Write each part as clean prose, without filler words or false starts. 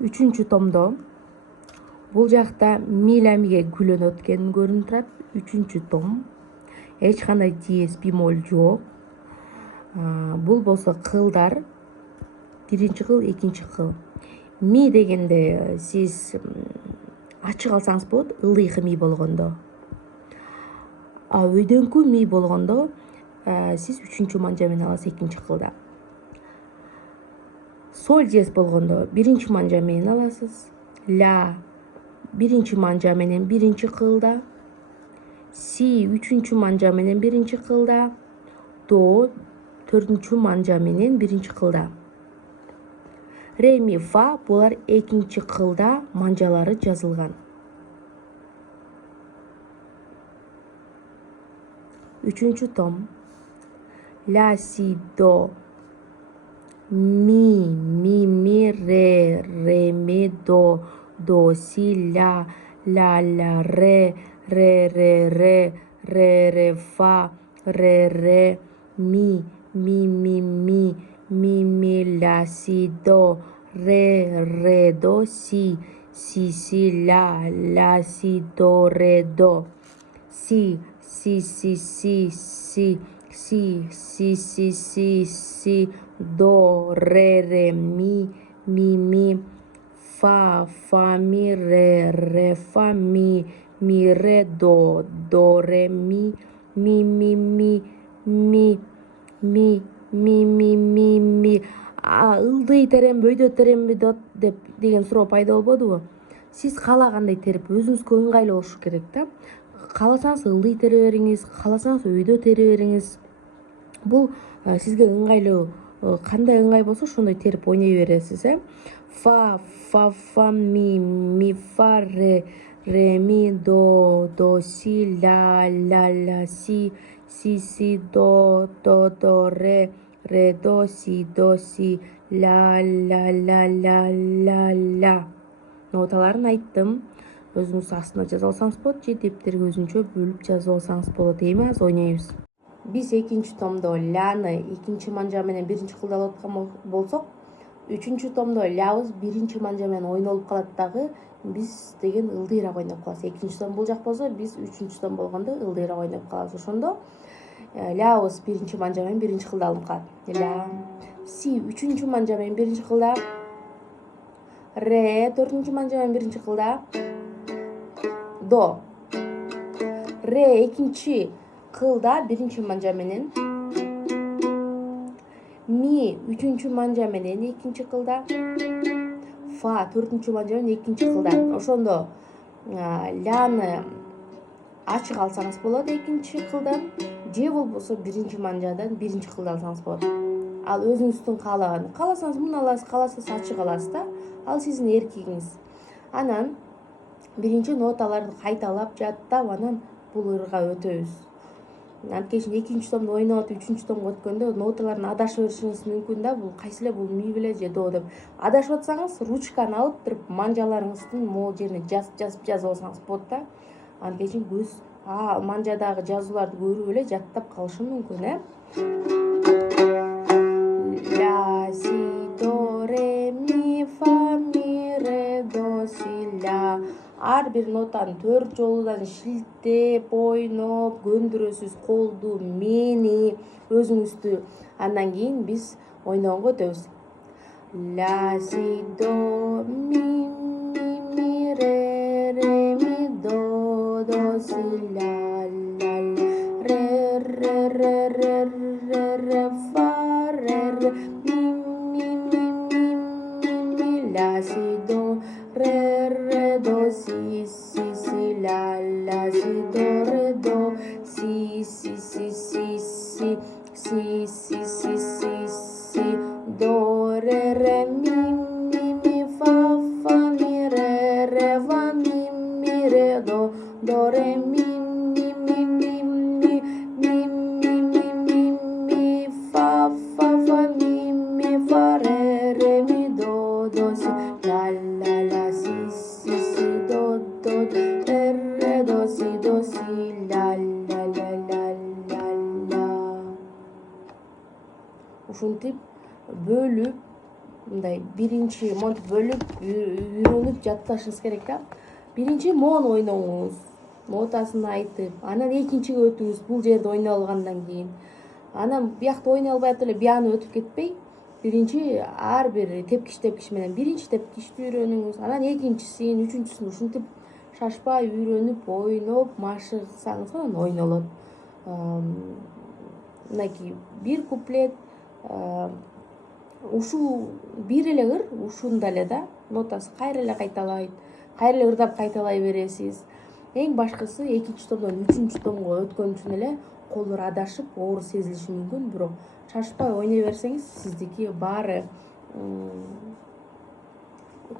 3 томдо бул жакта миламиге күлөнөт экени көрүнүп турат. 3 том. Эч кандай диез бемоль жок. Бул болсо кылдар. 1-кыл, 2-кыл. Ми дегенде сиз ачык алсаңыз болот, ылдыйкы ми болгондо. Өйдөнкү ми болгондо сиз 3 манжа менен аласыз 2-кылда. Соль диез болгондо 1 манжа менен аласыз. Ля 1 манжа менен 1-кылда. Си 3 манжа менен 1-кылда. До 4 манжа менен 1-кылда. Ре, ми, фа булар 2-кылда манжалары жазылган. 3 том. Ля, си, до. Ми, ми, ре, ми, до, си, ля, ре, ре, фа, ре, ми, ля, си, до, ре, до, си, ля, си, до, ре, до, си, до, ре, ми, фа, ми, ре, фа, ми, ре, до, ре, ми, ылдый теремби, өйдө теремби деген суроо пайда болбодубу? Сиз каалагандай терип өзүңүзгө ыңгайлуу болушу керек да. Кааласаңыз ылдый тере бериңиз, кааласаңыз өйдө тере бериңиз. Бул сизге ыңгайлуу, кандай ыңгай болсо ошондой терип ойной бересиз, Фа, ми, фа, ре, ми, до, си, ля, си, до, ре, до, си, ля. Ноталарын айттым. Өзүңүз астына жазып алсаңыз болот, же дептерге өзүнчө бөлүп жазып алсаңыз болот. Эми азыр ойнойбуз. Биз 2 томдо ляны 2 манжа менен 1-кылда алып аткан болсок, 3 томдо лябыз 1 манжа менен ойнолуп калат дагы, биз деген ылдыйраак ойноп калабыз. 2 том бул жак болсо, биз 3 том болгондо ылдыйраак ойноп калабыз. Ошондо лябыз 1 манжа менен 1-кылда алынып калат. Ля, си 3 манжа менен 1-кылда. Ре 4 манжа менен 1-кылда. До. Ре 2-кылда 1 манжа менен. Ми 3 манжа менен 2-кылда. Фа 4 манжа менен 2-кылда. Ошондо ляны ачык алсаңыз болот 2-кылдан, же болбосо 1 манжадан 1-кылда алсаңыз болот. Ал өзүңүздүн каалаганы. Кааласаңыз муну аласыз, кааласаңыз ачык аласыз да. Ал сиздин эркигиңиз. Анан 1 ноталарды кайталап, жаттап, анан бул ырга өтөбүз. Анткени 2 томду ойноп, 3 томго өткөндө ноталарын адашып беришиңиз мүмкүн да. Бул кайсы эле, бул ми беле же до деп. Адашып атсаңыз, ручканы алып туруп манжаларыңыздын могул жерине жазып алсаңыз болот да. Анткени көз манжадагы жазууларды көрүп эле жаттап калышы мүмкүн, Ля, си, до, ре, ми, фа, ми, ре, до, си, ля. Ар бир нотаны 4 жолудан шилтеп, ойноп, көндүрөсүз колду, мени, өзүңүздү. Андан кийин биз ойногонго өтөбүз. Ля, си, до, ми, ре, ми, до, си, ля, ре, фа, ре, ми, ля, си, до, ре, до, си, ля, си, до, ре, до, си, до, ре, ми, фа, ми, ре, фа, ми, ре, до, ре, ми, фа, ми, фа, ре, ми, до, си, ля, си, до, ре, до, си, ля. Ушинтип бөлүп мындай биринчи монтип бөлүп үйрөнүп жатташыңыз керек да. Биринчи моон ойноңуз, нотасын айтып, анан экинчиге өтүңүз бул жерде ойноп алгандан кийин. Анан биякта ойноп албай атып эле бияны өтүп кетпей, биринчи ар бир тепкич менен биринчи тепкичти үйрөнүңүз, анан экинчисин, үчүнчүсүн ушинтип шашпай үйрөнүп, ойноп, машыксаңыз анан ойнолот. Мынакей бир куплет ушул бир эле ыр, ушунда эле да, нотасы кайра эле кайталайт, кайра эле ырдап кайталай бересиз. Эң башкысы экинчи томдон үчүнчү томго өткөн үчүн эле колдор адашып, оор сезилиши мүмкүн, бирок шашпай ойной берсеңиз, сиздики баары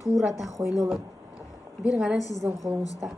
туура так ойнолот. Бир гана сиздин колуңузда.